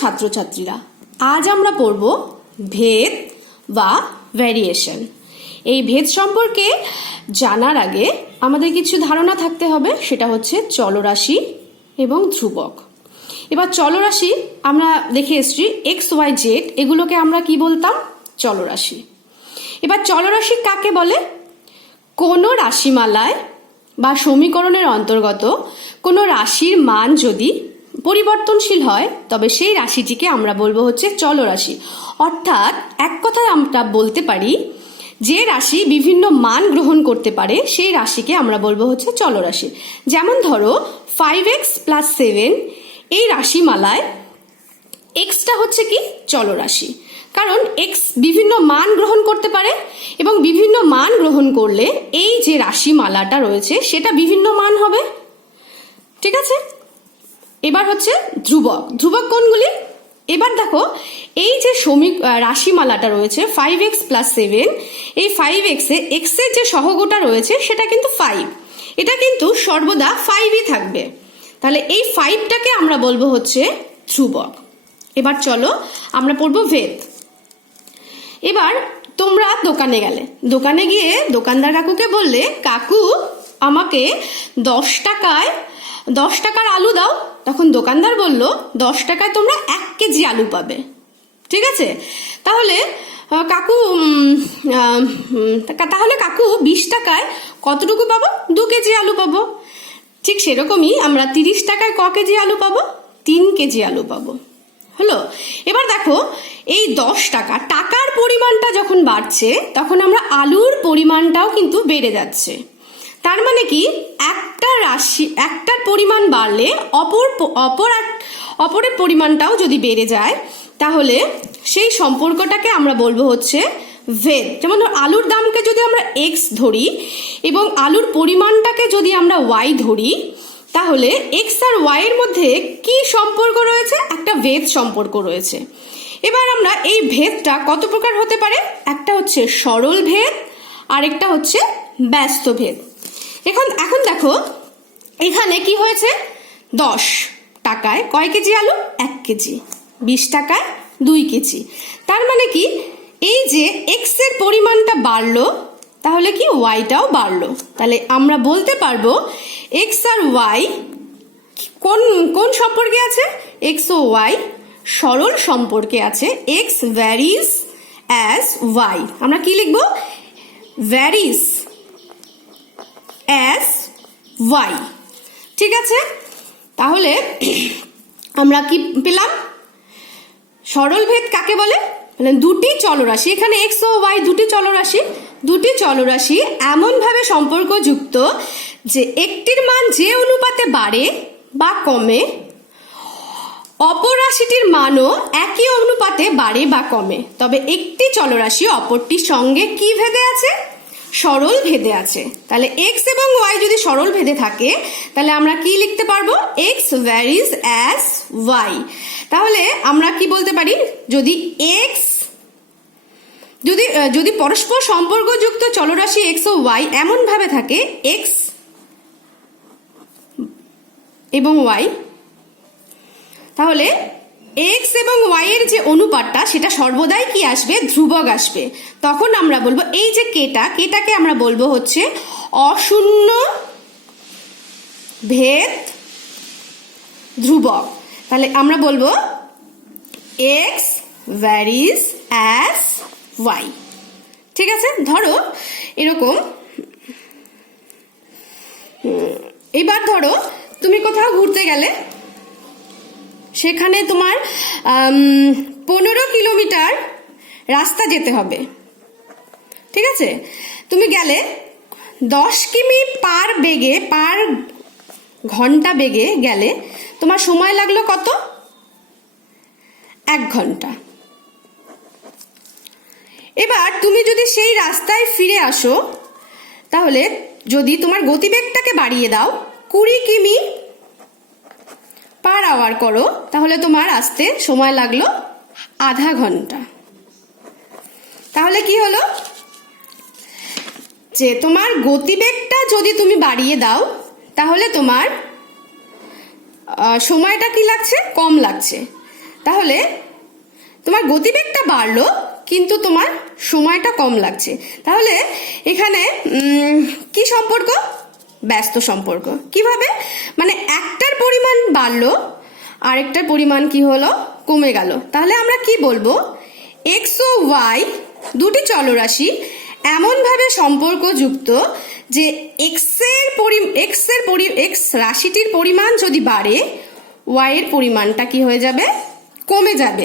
ছাত্রছাত্রীরা, আজ আমরা পড়ব ভেদ বা ভ্যারিয়েশন। এই ভেদ সম্পর্কে জানার আগে আমাদের কিছু ধারণা থাকতে হবে, সেটা হচ্ছে চলরাশি এবং ধ্রুবক। এবার চলরাশি আমরা দেখে এসছি এক্স ওয়াই জেড, এগুলোকে আমরা কি বলতাম? চলরাশি। এবার চলরাশি কাকে বলে? কোনো রাশিমালায় বা সমীকরণের অন্তর্গত কোনো রাশির মান যদি পরিবর্তনশীল হয় তবে সেই রাশিটিকে আমরা বলবো হচ্ছে চলরাশি। অর্থাৎ এক কথায় আমরা বলতে পারি যে রাশি বিভিন্ন মান গ্রহণ করতে পারে সেই রাশিকে আমরা বলবো হচ্ছে চলরাশি। যেমন ধরো 5x + 7, এই রাশিমালায় এক্সটা হচ্ছে কি? চলরাশি। কারণ এক্স বিভিন্ন মান গ্রহণ করতে পারে এবং বিভিন্ন মান গ্রহণ করলে এই যে রাশিমালাটা রয়েছে সেটা বিভিন্ন মান হবে। ঠিক আছে, এবার হচ্ছে ধ্রুবক। ধ্রুবক কোনগুলি? এবার দেখো এই যে রাশিমালাটা রয়েছে 5x + 7, এই 5x এ x এর যে সহগটা রয়েছে সেটা কিন্তু 5, এটা কিন্তু সর্বদা 5ই থাকবে। তাহলে এই 5টাকে আমরা বলবো হচ্ছে ধ্রুবক। এবার চলো আমরা পড়বো ভেদ। এবার তোমরা দোকানে গেলে, দোকানে গিয়ে দোকানদার কাকুকে বললে, কাকু আমাকে 10 টাকার আলু দাও। তখন দোকানদার বলল 10 টাকায় তোমরা 1 কেজি আলু পাবে। ঠিক আছে, তাহলে কাকু 20 টাকায় কতটুকু পাবো? 2 কেজি আলু পাবো। ঠিক সেরকমই আমরা 30 টাকায় ক কেজি আলু পাবো? 3 কেজি আলু পাবো। হলো। এবার দেখো এই 10 টাকার পরিমাণটা যখন বাড়ছে তখন আমরা আলুর পরিমাণটাও কিন্তু বেড়ে যাচ্ছে। তার মানে কি, একটার পরিমাণ বাড়লে অপরের পরিমাণটাও যদি বেড়ে যায় তাহলে সেই সম্পর্কটাকে আমরা বলবো হচ্ছে ভেদ। যেমন আলুর দামকে যদি আমরা এক্স ধরি এবং আলুর পরিমাণটাকে যদি আমরা ওয়াই ধরি তাহলে এক্স আর ওয়াই এর মধ্যে কি সম্পর্ক রয়েছে? একটা ভেদ সম্পর্ক রয়েছে। এবার আমরা এই ভেদটা কত প্রকার হতে পারে? একটা হচ্ছে সরল ভেদ, আরেকটা হচ্ছে ব্যস্ত ভেদ। এখন দেখো এখানে কি হয়েছে? 10 টাকায় কয় কেজি আলু? 1 কেজি। 20 টাকায় 2 কেজি। তার মানে কি, এই যে এক্স এর পরিমাণটা বাড়লো তাহলে কি ওয়াইটাও বাড়লো। তাহলে আমরা বলতে পারবো এক্স আর ওয়াই কোন সম্পর্কে আছে? এক্স ও ওয়াই সরল সম্পর্কে আছে। X varies as Y. আমরা কি লিখবো? Varies as Y. ঠিক আছে, তাহলে আমরা কি পেলাম? সরল ভেদ কাকে বলে? মানে দুটি চলরাশি, এখানে এক্স ও ওয়াই দুটি চলরাশি এমনভাবে সম্পর্কযুক্ত যে একটির মান যে অনুপাতে বাড়ে বা কমে অপর রাশিটির মানও একই অনুপাতে বাড়ে বা কমে। তবে একটি চলরাশি অপরটির সঙ্গে কি ভেদে আছে? সরল ভেদে আছে। তাহলে এক্স এবং ওয়াই যদি সরল ভেদে থাকে তাহলে আমরা কি লিখতে পারবো? X varies as Y. তাহলে আমরা কি বলতে পারি? যদি পরস্পর সম্পর্কযুক্ত চলরাশি এক্স ও ওয়াই এমন ভাবে থাকে এক্স এবং ওয়াই, তাহলে এক্স এবং ওয়াই এর যে অনুপাতটা সেটা সর্বদাই কি আসবে? ধ্রুবক আসবে। তখন আমরা বলবো এই যে কেটাকে আমরা বলবো হচ্ছে অশূন্য ভেদ ধ্রুবক। তাহলে আমরা বলবো এক্স ভ্যারিজ অ্যাজ ওয়াই। ঠিক আছে, ধরো এরকম, এবার ধরো তুমি কোথাও ঘুরতে গেলে, সেখানে তোমার 15 কিলোমিটার রাস্তা যেতে হবে। ঠিক আছে, তুমি গেলে 10 কিমি পার ঘন্টা বেগে গেলে তোমার সময় লাগলো কত? 1 ঘন্টা। এবার তুমি যদি সেই রাস্তায় ফিরে আসো তাহলে যদি তোমার গতিবেগটাকে বাড়িয়ে দাও 20 কিমি পার আওয়ার করো তাহলে তোমার আসতে সময় লাগলো আধা ঘন্টা। তাহলে কি হলো? যে তোমার গতিবেগটা যদি তুমি বাড়িয়ে দাও তাহলে তোমার সময়টা কি লাগছে? কম লাগছে। তাহলে তোমার গতিবেগটা বাড়লো কিন্তু তোমার সময়টা কম লাগছে। তাহলে এখানে কি সম্পর্ক? ব্যস্ত সম্পর্ক। কিভাবে? মানে একটার পরিমাণ বাড়লো, আরেকটার পরিমাণ কি হলো? কমে গেল। তাহলে আমরা কি বলবো? এক্স ও ওয়াই দুটি চলরাশি এমনভাবে সম্পর্কযুক্ত যে এক্স রাশিটির পরিমাণ যদি বাড়ে, ওয়াই এর পরিমাণটা কি হয়ে যাবে? কমে যাবে।